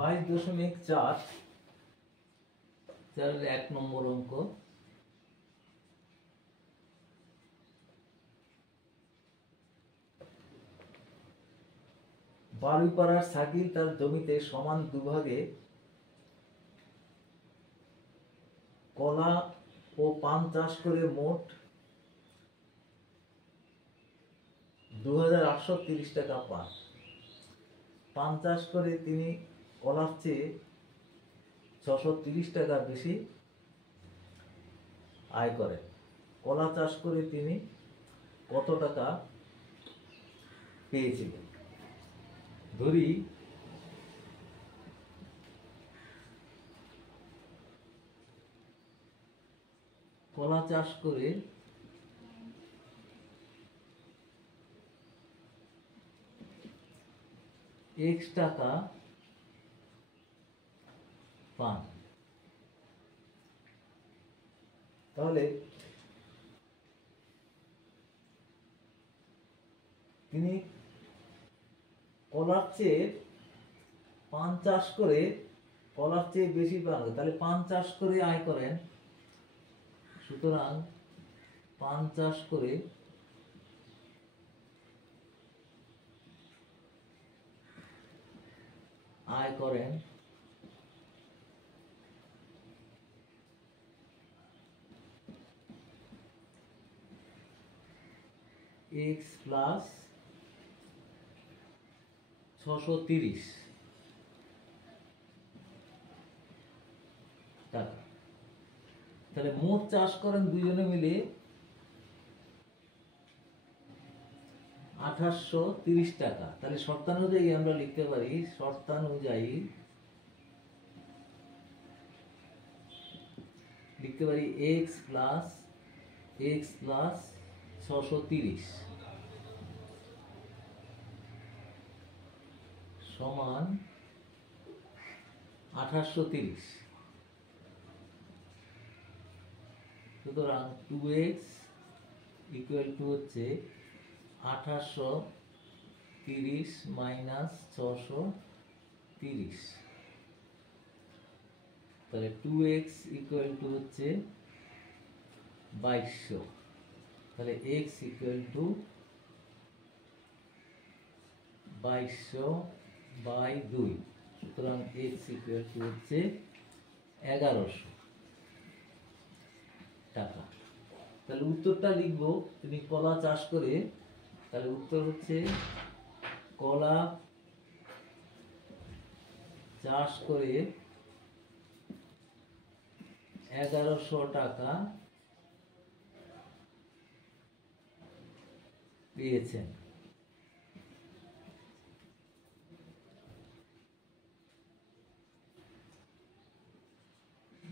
22.4 1 নম্বর অঙ্ক। বাড়িপাড়ার সাকিল তার জমিতে সমান দুভাগে কলা ও পান চাষ করে মোট 2830 টাকা পান। পান চাষ করে তিনি কলার চেয়ে 630 টাকা বেশি আয় করেন। কলা চাষ করে তিনি কত টাকা পেয়েছিলেন? ধরি কলা চাষ করে x টাকা পান। তাহলে তিনি কলার চেয়ে পান চাষ করে কলার চেয়ে বেশি পান, তাহলে পান চাষ করে আয় করেন। সুতরাং পান চাষ করে আয় করেন x প্লাস 630 টাকা। তাহলে মোট চাষ করেন দুইজনে মিলে 2830 টাকা। তাহলে শর্তানুযায়ী আমরা লিখতে পারি, শর্তানুযায়ী লিখতে পারি x প্লাস 630 সমান 2830। সুতরাং 2x ইকুয়াল টু হচ্ছে 2830 মাইনাস 630। তাহলে 2x ইকুয়াল টু হচ্ছে 2200। তাহলে x ইকুয়াল টু 2200 বাই 2। সুতরাং x ইকুয়াল টু হচ্ছে 1100 টাকা। তাহলে উত্তরটা লিখবো, তিনি কলা চাষ করে, তাহলে উত্তর হচ্ছে কলা চাষ করে 1100 টাকা পেয়েছেন।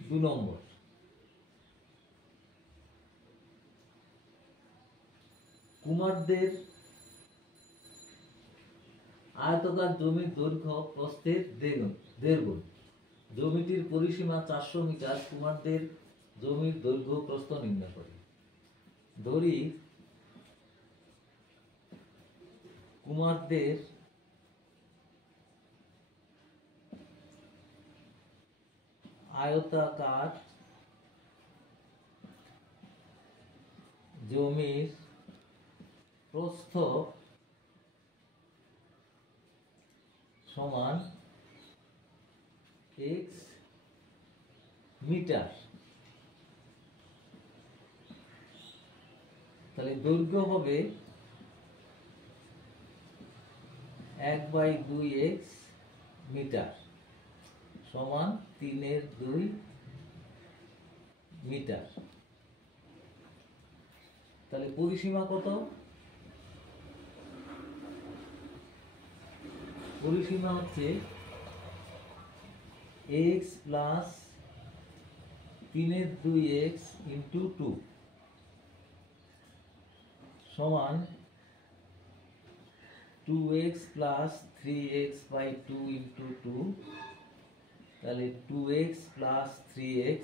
2 নম্বর, কুমারদের আয়তাকার জমির দৈর্ঘ্য প্রস্থের 1.5 গুণ। জমিটির পরিসীমা 400 মিটার। কুমারদের জমির দৈর্ঘ্য প্রস্থ নির্ণয় করে। ধরি কুমারদের আয়তাকার জমির প্রস্থ সমান x মিটার। তাহলে দৈর্ঘ্য হবে 1/2x মিটার সমান 3/2 মিটার। তাহলে পরিসীমা কত? পরিসীমা হচ্ছে x প্লাস 3/2x ইন্টু 2 সমান 2x plus 3x by 2 into 2। তাহলে 2x plus 3x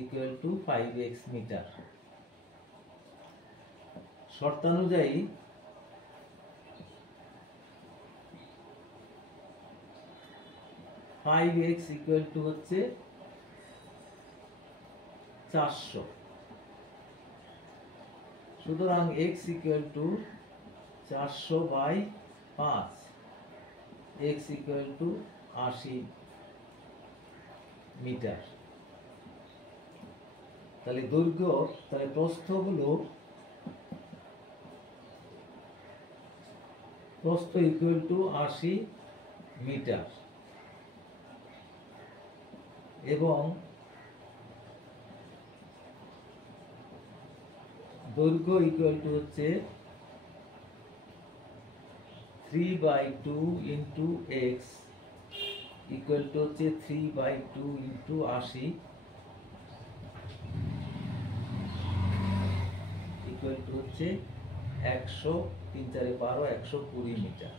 equal to 5x metre. শর্তানুযায়ী 5x ইকুয়াল টু হচ্ছে 400। সুতরাং x equal to 400/5, x equal to 80 metre. তাহলে দৈর্ঘ্য, তাহলে প্রস্থ ইকুয়াল টু 80 মিটার এবং দৈর্ঘ্য ইকুয়াল টু হচ্ছে 3/2 ইন্টু x ইকুয়াল টু হচ্ছে 3/2 ইন্টু 80 ইকুয়াল টু হচ্ছে 100, 3 4 12, 120 মিটার।